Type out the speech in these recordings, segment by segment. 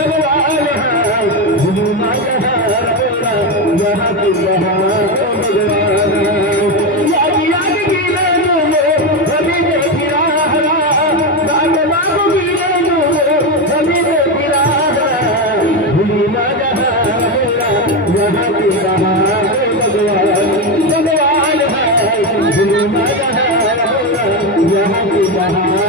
भगवान यहाँ की भगवान याद याद की रेणु सभी देखी रहा बाग बाग की रेणु सभी देखी रहा भूली न जहाँ मेरा यहाँ की भगवान भगवान है भूली न जहाँ यहाँ की भगवान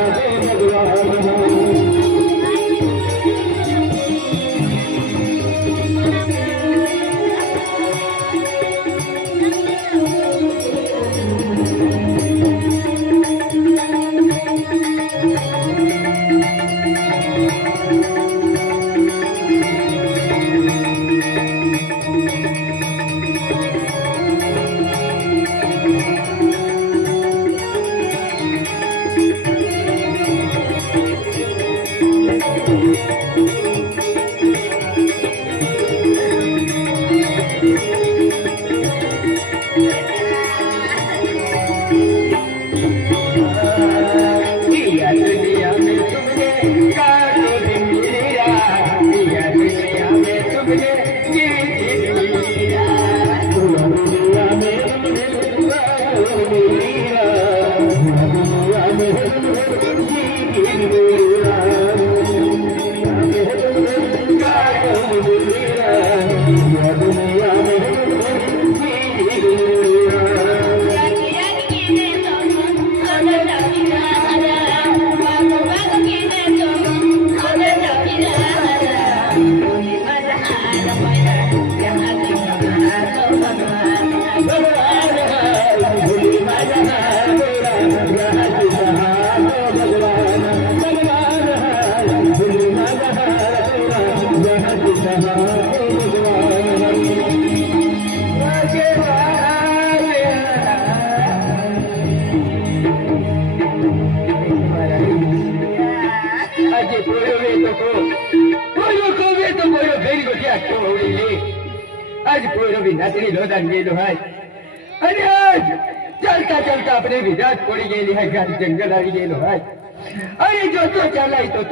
आज पोरो भी नाचनी लोदान गेलो है अरे आज चलता चलता अपने भी रात पड़ी गेली है घर जंगल आई गेलो है अरे जो तो चलाई तो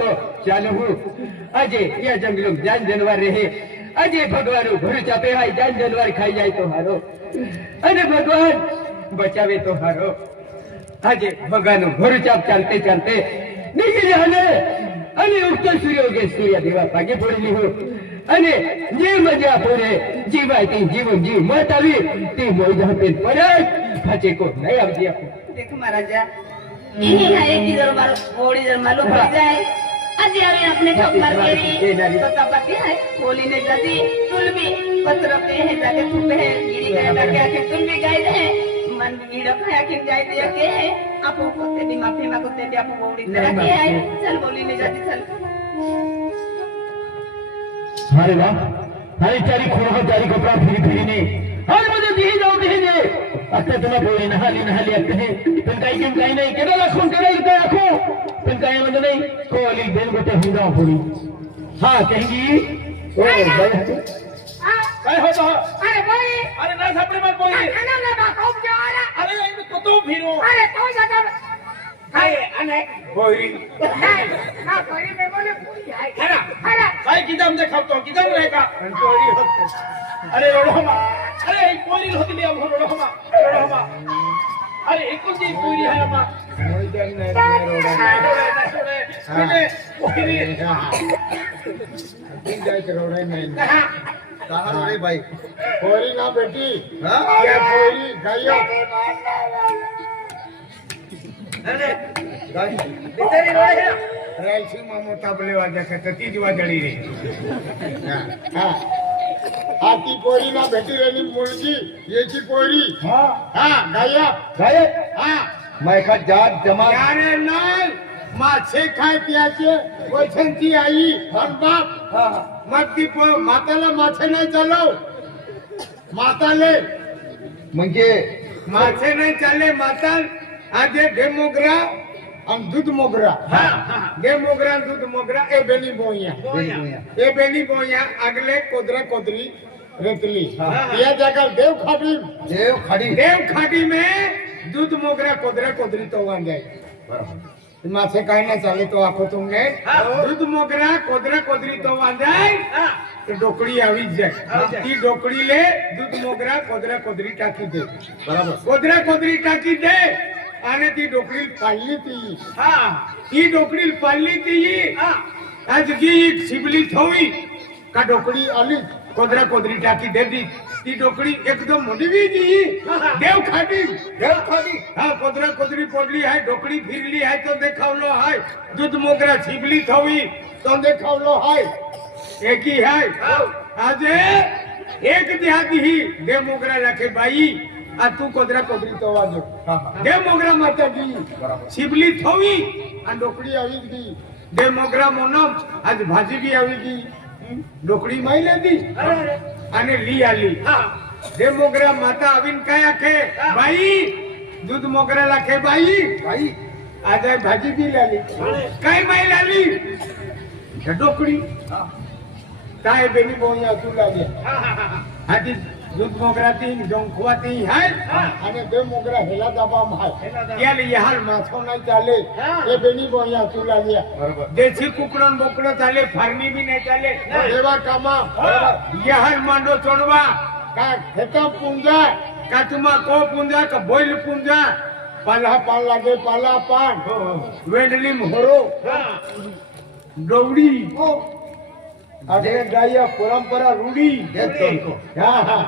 चालू हूँ अजय या जंगलों जान जानवर रहे अजय भगवान घर चापे है जान जानवर खाई जाए तो हारो अरे भगवान बचावे तो हारो अजय भगवान घर चाप चलते चलते निकले हने अरे उगता सूर्य उगे सूर्य देवा पागे पड़ली हो अने जे मजा पोरे जीवाय ती जीवन जीव मातावी ती मोजा पे परत खाचे को नहीं अब दिया देखो महाराजा यही है कि जर मारो थोड़ी जर मालूम पड़ जाए आज आवे अपने ठोकर केरी तो तपति है बोली ने जदी तुलबी पत्र पे है जाके फुपे है गिरी गया जाके आके तुलबी गाय दे मन गिरा खाया कि गाय दिया के है आपो को तेरी माफी मांगो तेरी आपो बोली तरह के है चल बोली ने जदी चल अरे वाह हरी चारी खोरो चारी कपड़ा फिरी फिरी ने हर मुझे दी जाओ दी ने अत्ते तुम्हें बोले नहाली नहाली अत्ते है तुम कहीं नहीं केड़ा रखो केड़ा इतना रखो तुम कहीं मतलब नहीं कोली दिन बेटे हो जाओ पूरी हाँ कहेंगी ओ भाई काय होता अरे बोली अरे ना सापडे मत बोली खाना ना बाप क्या आला अरे तो फिरो अरे तो ज्यादा काय अने बोरी ना कोई में बोले पूरी है खरा अरे काय किदम देखावतो किदम रहेगा बोरी होतो अरे रोडोमा अरे बोरी होतली अब रोडोमा अरे एकूण जी पूरी आहे अम्मा मैदान नाही रोडे बोरी तीन जायचे रोडे नाही कहां रे भाई बोरी ना बेटी हां क्या बोरी गायो अरे गाय बिचारी रोडे रायची मामो ताबले वाजा करता तीच वाजळी रे हां आती पोरी ना भेटी रेली मुलगी याची पोरी हां गायब हां मैं का जात जमा अरे नाही माछे खाय पियाचे वचनती आई हम बाप मत दीपो माताला माछे नाही चालव माताले म्हणजे माछे नाही चाले माता आजे डेमोग्रा आणि दूध मोगरा डेमोग्रा आणि दूध मोगरा ए बेनी बोया अगले कोदरा कोदरी रेतली यह जगह देव खाड़ी में दूध मोगरा कोदरा कोदरी तो वन जाए मासे काय ना चाले तो आखो तुमने दूध मोगरा कोदरा कोदरी तो वन जाए તો ડોકડી આવી જ જાય ઈ ડોકડીલે દૂધ મોગરા કોદરા કોદરી ટાકી દે બરાબર કોદરા કોદરી ટાકી દે અને તી ડોકડી પાલી તી હા ઈ ડોકડી પાલી તી આજ ગી સિબલી થોઈ કા ડોકડી આલી કોદરા કોદરી ટાકી દે દી ती डोकड़ी एकदम मुडवी दी देव खादी हाँ कोदरा कोदरी पोडली है डोकड़ी फिरली है तो देखावलो है दूध मोगरा छिबली थवी तो देखावलो है एक ही है आज एक देहाती ही देव मोगरा रखे बाई आ तू कोदरा कोदरी तो वाजो देव मोगरा माता की छिबली थवी आ डोकड़ी आवी गई देव मोगरा मोनम आज भाजी भी आवी गई डोकड़ी माई लेदी અને લી આલી દે મોગરા માતા આવીને કયા કે ભાઈ દૂધ મોગરા લાખે ભાઈ આજે ભાજી બી લાલી કઈ માઈ લાલી ડોકડી કાય બેની બોયા તું લાગ્યા હાજી દૂધ મોગરા થી જોંખવાતી હાય અને બે મોગરા હેલા દાબામાં હાય ત્યાં લઈ હાલ માછો નહીં ચાલે એ બેની બોયા તું લાગ્યા દેશી કુકડો બોકડો ચાલે ફાર્મી બી નહીં ચાલે એવા કામા યહાર માંડો ચોડવા કા ખેતા પૂંજા કા તુમા કો પૂંજા કા બોઈલ પૂંજા પાલા પાન લાગે પાલા પાન વેડલી મોરો દોવડી આજે ગાયા પરંપરા રૂડી હા હા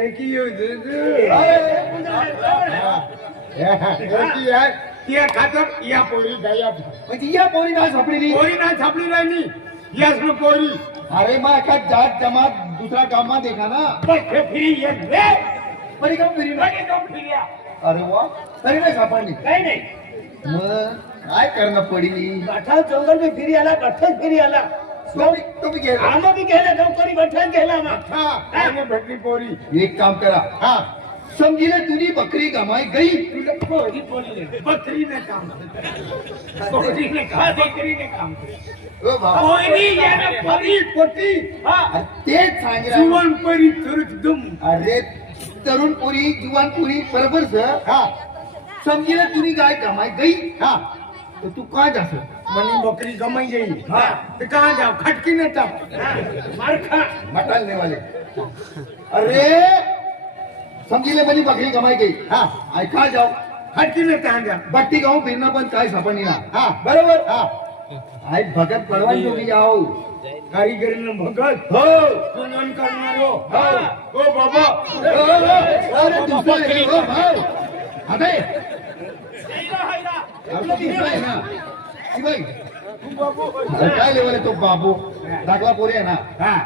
એકી યો એકી આ કે ખાતર યા પોરી ગાયા પછી યા પોરી ના છાપડી રાની યસ નો પોરી अरे मैं क्या जात जमात दूसरा काम में देखा ना बच्चे फ्री ये ले परी कम फिरी ना अरे वाह तरी नाही सापडली नहीं मग काय करणं पडली गठा जंगल में फिरी आला गठा फिरी आला तुम्ही गेला आम्हा बी गेला नौकरी गठा गेला ना हां भेटली पोरी एक काम करा हां समजी ले तुझी बकरी कमाई गई पोरी बकरी ने काम पोरी ने कहा बकरी ने काम ओ बाबा पोरी याने पोरी पोती हां तेच सांग जुवान परी तुरक दुम अरे तरुण पुरी जुवान पुरी बरोबर सर हां समजी ले तुझी गाय कमाई गई हां तो तू कहाँ जा सर मनी बकरी गमाई गई हां तो कहां जाओ खटकी ने तब मार खा मटलने वाले अरे समजी ले मनी बकरी कमाई गई हां आई कहाँ जाओ खटकी ने कहां जा बट्टी गाँव फिरना पण काय सापडली ना हां बरोबर हां आई भगत पडवाई जोगी जाओ कारीगर ने भगत हो पूजन करनारो हां ओ बाबा अरे दूसरा है ओ भाऊ अबे आपला दूसरा है ना की भाई अरे काय लेवल है तो बाबू दाखला पोरे है ना हां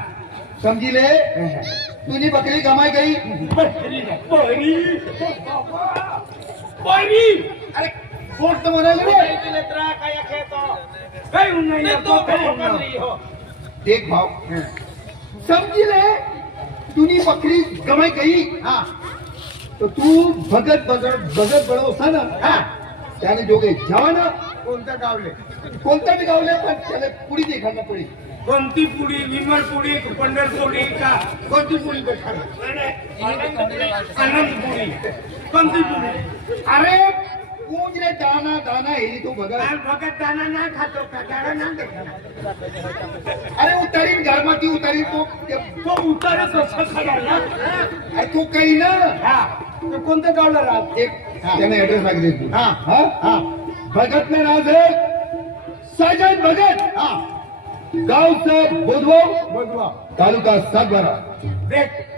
समझी ले तुझी बकरी कमाई गई बकरी पोरी पोरी अरे कोर्ट तो म्हणाले रे लेत्रा काय खेतो काय नाही तो काय हो देख भाव समझी ले तुझी बकरी कमाई गई हां तो तू भगत बनवसा ना हां त्याने दोघे जवाना कोणता गावले कोणता बी गावले पण त्याला पुढी देखाना पडी कोणती पुडी विमल पुडी पंढरपुरी का कोणती पुडी आनंद पुडी कोणती पुडी अरे पूज रे दाना दाना हेरी तो भगत भगत दाना ना खातो का दाना ना अरे उतारीन घरमाती उतारीन तो उतारे कसं खायला अरे तू काही ना हा तो कोणत्या गावला राहत एक त्याने ऍड्रेस लागले तू हा हा हा भगत ने नाव है सजन भगत हा गाव से बोधवा बघवा तालुका सातबारा देख